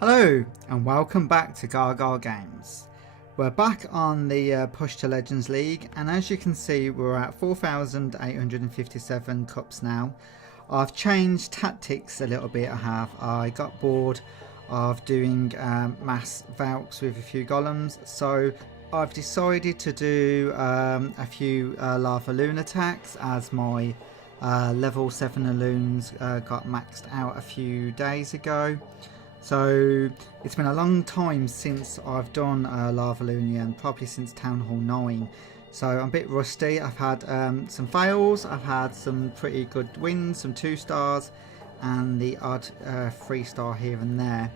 Hello and welcome back to Gargoyle Games. We're back on the Push to Legends League, and as you can see we're at 4,857 cups now. I've changed tactics a little bit. I got bored of doing mass Valks with a few golems, so I've decided to do a few Lavaloon attacks as my level 7 Lavaloons got maxed out a few days ago. So it's been a long time since I've done Lavaloon, and probably since Town Hall 9. So I'm a bit rusty. I've had some fails, I've had some pretty good wins, some 2 stars and the odd 3 star here and there.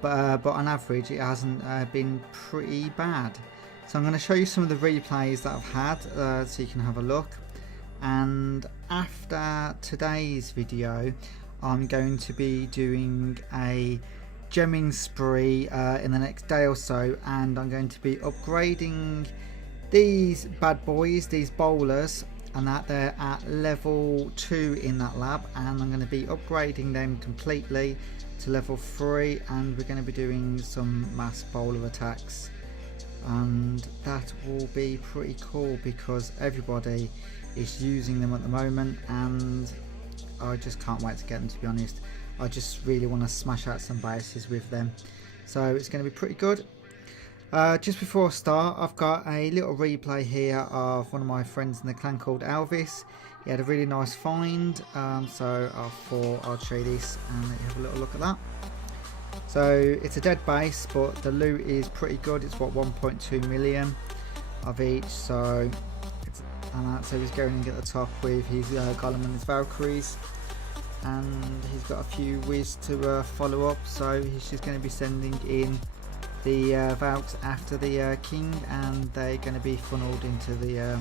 But on average it hasn't been pretty bad. So I'm going to show you some of the replays that I've had so you can have a look. And after today's video I'm going to be doing a gemming spree in the next day or so, and I'm going to be upgrading these bad boys, these bowlers, and that they're at level 2 in that lab, and I'm going to be upgrading them completely to level 3, and we're going to be doing some mass bowler attacks, and that will be pretty cool because everybody is using them at the moment, and I just can't wait to get them, to be honest. I just really want to smash out some bases with them, so it's going to be pretty good. Just before I start, I've got a little replay here of one of my friends in the clan called Elvis. He had a really nice find, so I thought I'd show you this and let you have a little look at that. So it's a dead base, but the loot is pretty good. It's what, 1.2 million of each, so so he's going in at the top with his Golem and his Valkyries, and he's got a few whiz to follow up, so he's just going to be sending in the Valks after the King, and they're going to be funneled into the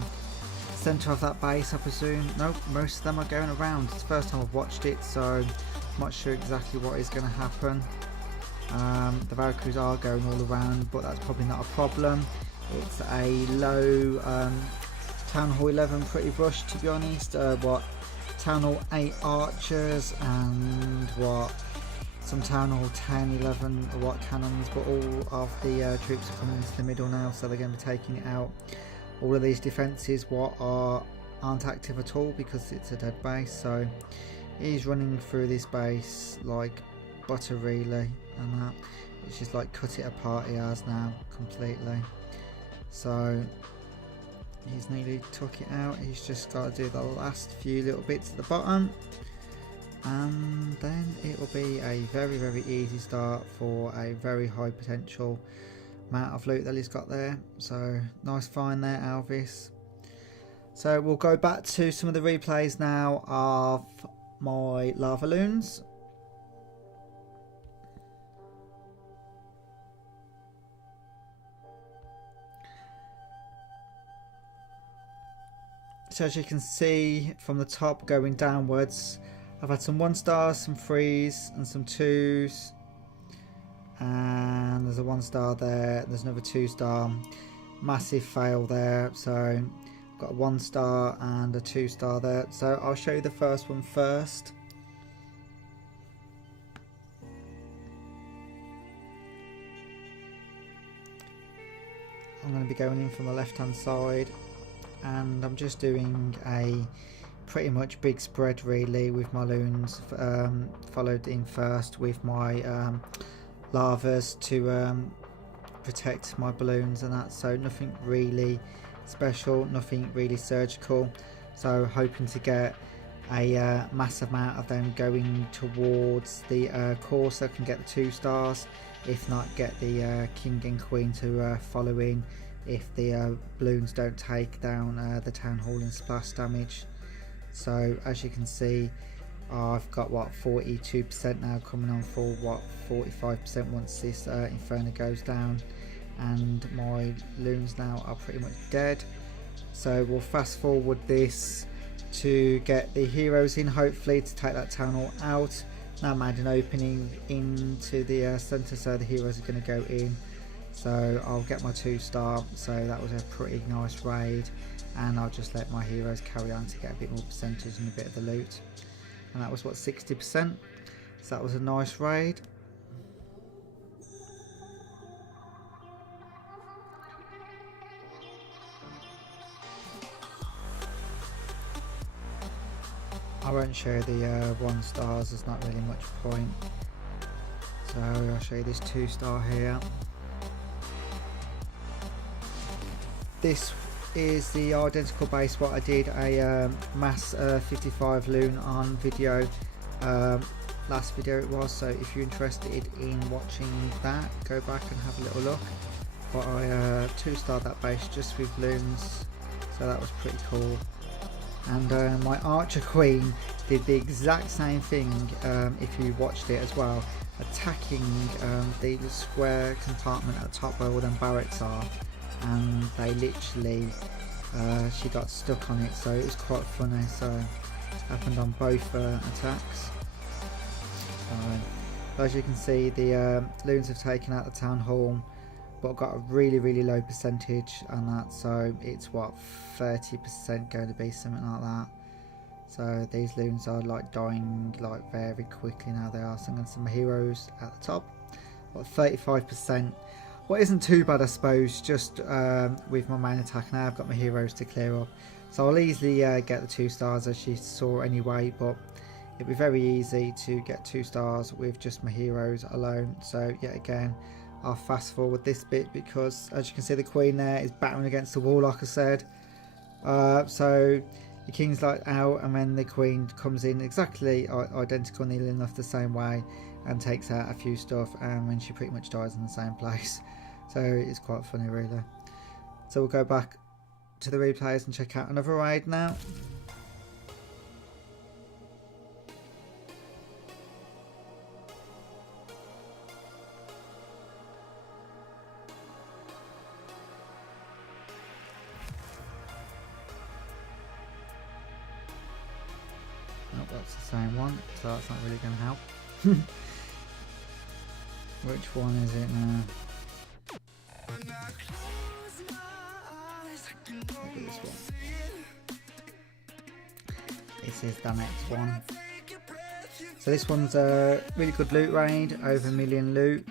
centre of that base, I presume. Nope, most of them are going around. It's the first time I've watched it, so I'm not sure exactly what is going to happen. The Valkyries are going all around, but that's probably not a problem. It's a low Town Hall 11 pretty rushed, to be honest. What, Town Hall 8 archers and what, some Town Hall 10, 11 or what cannons, but all of the troops are coming into the middle now, so they're going to be taking out all of these defences what aren't active at all because it's a dead base. So he's running through this base like butter really, and that it's just like cut it apart. He has now completely. So he's nearly took it out. He's just got to do the last few little bits at the bottom, and then it will be a very easy start for a very high potential amount of loot that he's got there. So nice find there, Elvis. So we'll go back to some of the replays now of my Lavaloons. So as you can see from the top going downwards, I've had some 1 stars, some 3s and some 2s, and there's a 1 star there, there's another 2 star, massive fail there, so I've got a 1 star and a 2 star there. So I'll show you the first one first. I'm going to be going in from the left hand side, and I'm just doing a pretty much big spread really with my loons, followed in first with my lavas to protect my balloons and that. So nothing really special, nothing really surgical, so hoping to get a massive amount of them going towards the core so I can get the 2 stars, if not get the King and Queen to follow in if the balloons don't take down the Town Hall in splash damage. So as you can see, I've got what, 42% now, coming on for what, 45% once this Inferno goes down, and my loons now are pretty much dead. So we'll fast forward this to get the heroes in, hopefully to take that Town Hall out. Now made an opening into the centre, so the heroes are going to go in. So I'll get my 2 star, so that was a pretty nice raid, and I'll just let my heroes carry on to get a bit more percentage and a bit of the loot. And that was what, 60%, so that was a nice raid. I won't show the 1 stars, there's not really much point. So I'll show you this 2 star here. This is the identical base what I did a mass 55 loon on video, last video it was, so if you're interested in watching that, go back and have a little look. But I 2 starred that base just with loons, so that was pretty cool. And my archer queen did the exact same thing, if you watched it as well, attacking the square compartment at the top where all them barracks are, and they literally she got stuck on it, so it was quite funny. So it happened on both attacks. So as you can see, the loons have taken out the town hall, but got a really low percentage on that, so it's what, 30% going to be, something like that. So these loons are like dying like very quickly now. They are. So I'm going to send my heroes at the top, what, 35%. What isn't too bad, I suppose, just with my main attack now I've got my heroes to clear up, so I'll easily get the 2 stars as you saw anyway, but it'd be very easy to get 2 stars with just my heroes alone. So yet again, I'll fast forward this bit because as you can see, the queen there is battering against the wall like I said. So the king's like out, and then the queen comes in exactly identical, nearly enough the same way, and takes out a few stuff, and then she pretty much dies in the same place. So it's quite funny really. So we'll go back to the replays and check out another raid now. Nope, that's the same one, so that's not really going to help. Which one is it now? Look at this one. This is the next one. So this one's a really good loot raid, over 1 million loot.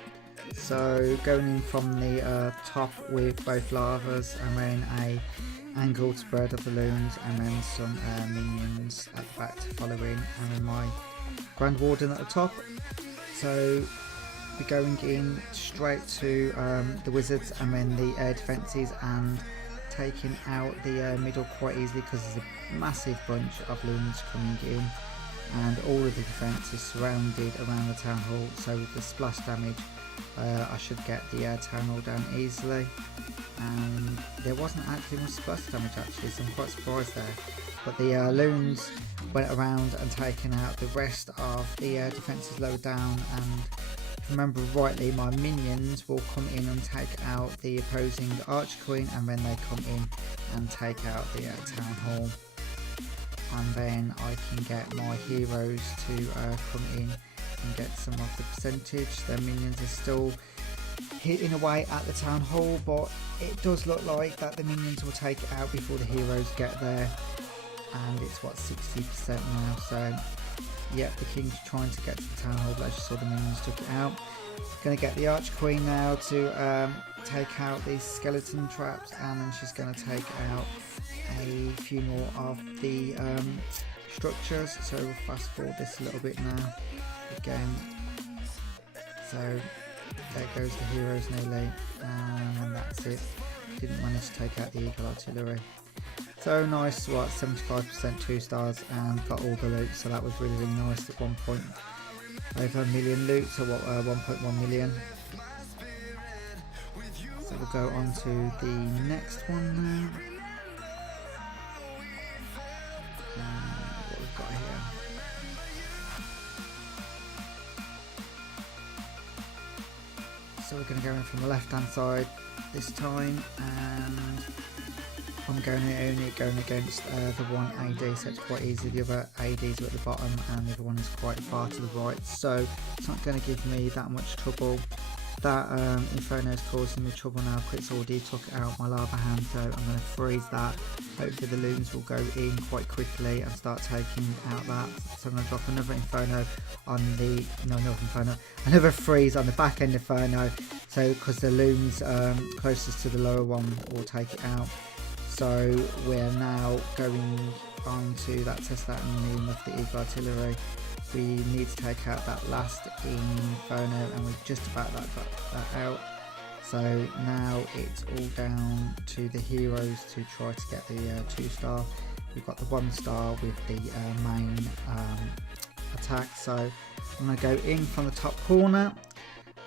So going in from the top with both lavas, and then a angled spread of the loons, and then some minions at the back to follow in, and then my Grand Warden at the top. So we're going in straight to the wizards and then the air defences, and taking out the middle quite easily because there's a massive bunch of loons coming in, and all of the defence is surrounded around the town hall. So with the splash damage, I should get the town hall down easily. And there wasn't actually much splash damage actually, so I'm quite surprised there. But the loons went around and taken out the rest of the defences lower down, and if I remember rightly, my minions will come in and take out the opposing archer queen, and then they come in and take out the town hall. And then I can get my heroes to come in and get some of the percentage. Their minions are still hitting away at the town hall, but it does look like that the minions will take it out before the heroes get there, and it's what, 60% now. So yep, the king's trying to get to the town hall, but as you saw, the minions took it out. Going to get the archer queen now to take out these skeleton traps, and then she's going to take out a few more of the structures. So we'll fast forward this a little bit now again. So there goes the heroes nearly, and that's it. Didn't manage to take out the eagle artillery. So nice, what, 75% 2 stars, and got all the loot, so that was really nice. At one point over 1 million loot, so what, 1.1 million. So we'll go on to the next one now. What we've got here. So we're going to go in from the left hand side this time, and I'm only going against the one AD, so it's quite easy. The other ADs are at the bottom, and the other one is quite far to the right, so it's not going to give me that much trouble. That Inferno is causing me trouble now because it's already took out my lava hand, so I'm going to freeze that. Hopefully the loons will go in quite quickly and start taking out that. So I'm going to drop another Inferno on the, another freeze on the back end Inferno, so because the loons closest to the lower one will take it out. So we're now going onto that Tesla and needing of the Eagle Artillery. We need to take out that last Inferno, and we've just about got that out. So now it's all down to the heroes to try to get the 2-star. We've got the 1-star with the main attack. So I'm going to go in from the top corner,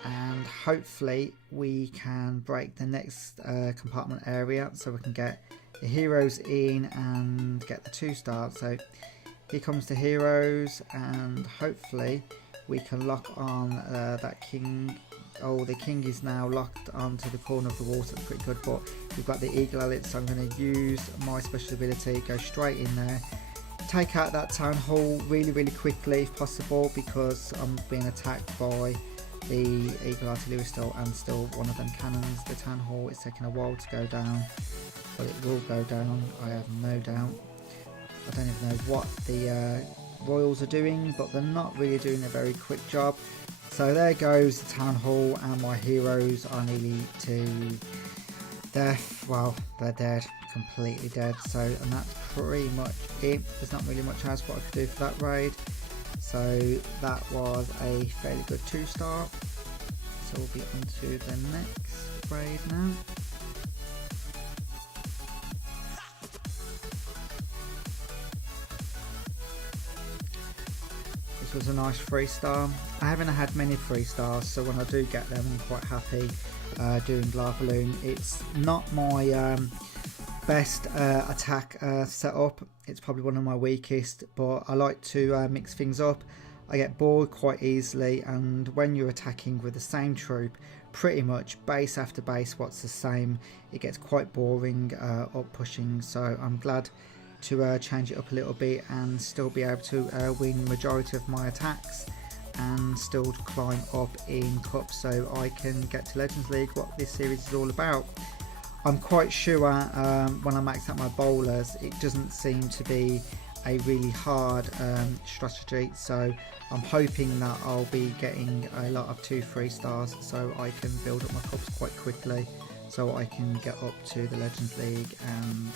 and hopefully we can break the next compartment area so we can get the heroes in and get the 2-star. So here comes the heroes, and hopefully we can lock on that king. Oh, the king is now locked onto the corner of the wall, so that's pretty good, but we've got the eagle elite, so I'm going to use my special ability, go straight in there, take out that town hall really quickly if possible, because I'm being attacked by the eagle artillery still, and still one of them cannons. The town hall is taking a while to go down, but it will go down, I have no doubt. I don't even know what the royals are doing, but they're not really doing a very quick job. So there goes the town hall, and my heroes are nearly to death. Well, they're dead, completely dead. So, and that's pretty much it. There's not really much else what I could do for that raid. So that was a fairly good 2-star. So we'll be on to the next raid now. Was a nice 3-star. I haven't had many 3-stars, so when I do get them I'm quite happy doing Lavaloon. It's not my best attack setup, it's probably one of my weakest, but I like to mix things up. I get bored quite easily, and when you're attacking with the same troop, pretty much base after base what's the same, it gets quite boring up pushing. So I'm glad to change it up a little bit and still be able to win majority of my attacks and still climb up in cups, so I can get to Legends League, what this series is all about. I'm quite sure when I max out my bowlers, it doesn't seem to be a really hard strategy, so I'm hoping that I'll be getting a lot of 2-3 stars so I can build up my cups quite quickly, so I can get up to the Legends League and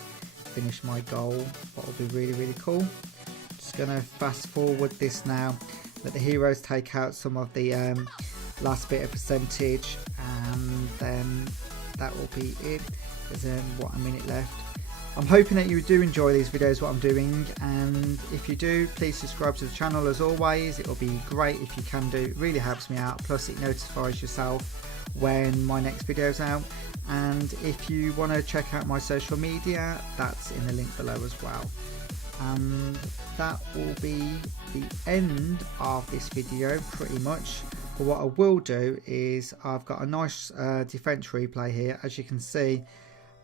finish my goal. That will be really cool. Just gonna fast forward this now, let the heroes take out some of the last bit of percentage, and then that will be it. There's what, a minute left. I'm hoping that you do enjoy these videos, what I'm doing, and if you do, please subscribe to the channel as always. It will be great if you can do, it really helps me out, plus it notifies yourself when my next video is out. And if you want to check out my social media, that's in the link below as well. And that will be the end of this video pretty much. But what I will do is I've got a nice defense replay here. As you can see,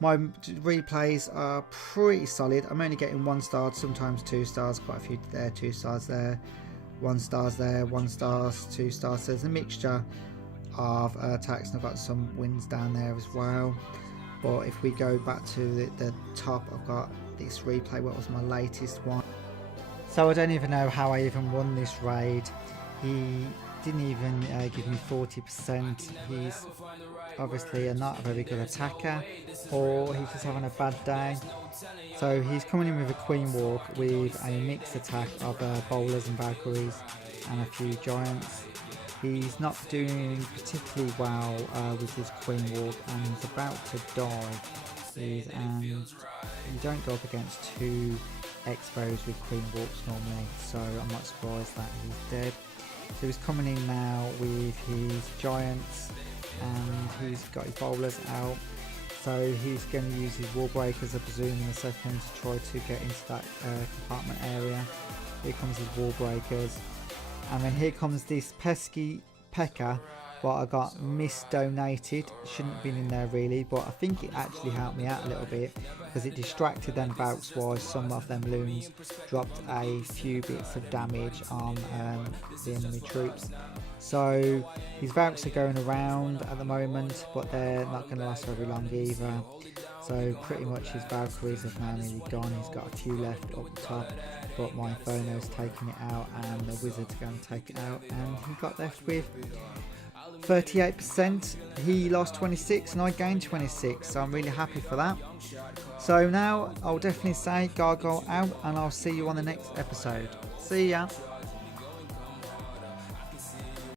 my replays are pretty solid. I'm only getting 1 star, sometimes 2 stars, quite a few there, 2 stars there, 1 stars there, 1 stars, 2 stars. So there's a mixture of attacks, and I've got some wins down there as well. But if we go back to the top, I've got this replay, what was my latest one. So I don't even know how I even won this raid. He didn't even give me 40%. He's obviously not a very good attacker, or he's just having a bad day. So he's coming in with a queen walk with a mixed attack of bowlers and Valkyries and a few giants. He's not doing particularly well with his queen walk, and he's about to die. And you don't go up against 2 expos with queen walks normally, so I'm not surprised that he's dead. So he's coming in now with his giants, and he's got his bowlers out. So he's going to use his wall breakers, I presume, in a second to try to get into that compartment area. Here comes his wall breakers. And then here comes this pesky P.E.K.K.A. what I got misdonated. Shouldn't have been in there really, but I think it actually helped me out a little bit because it distracted them Valks while some of them loons dropped a few bits of damage on the enemy troops. So his Valks are going around at the moment, but they're not going to last very long either. So pretty much his Valkyries have now nearly gone. He's got a few left up the top, but my Inferno's taking it out and the Wizard's going to take it out, and he got left with 38%. He lost 26 and I gained 26, so I'm really happy for that. So now I'll definitely say Gargoyle out, and I'll see you on the next episode. See ya.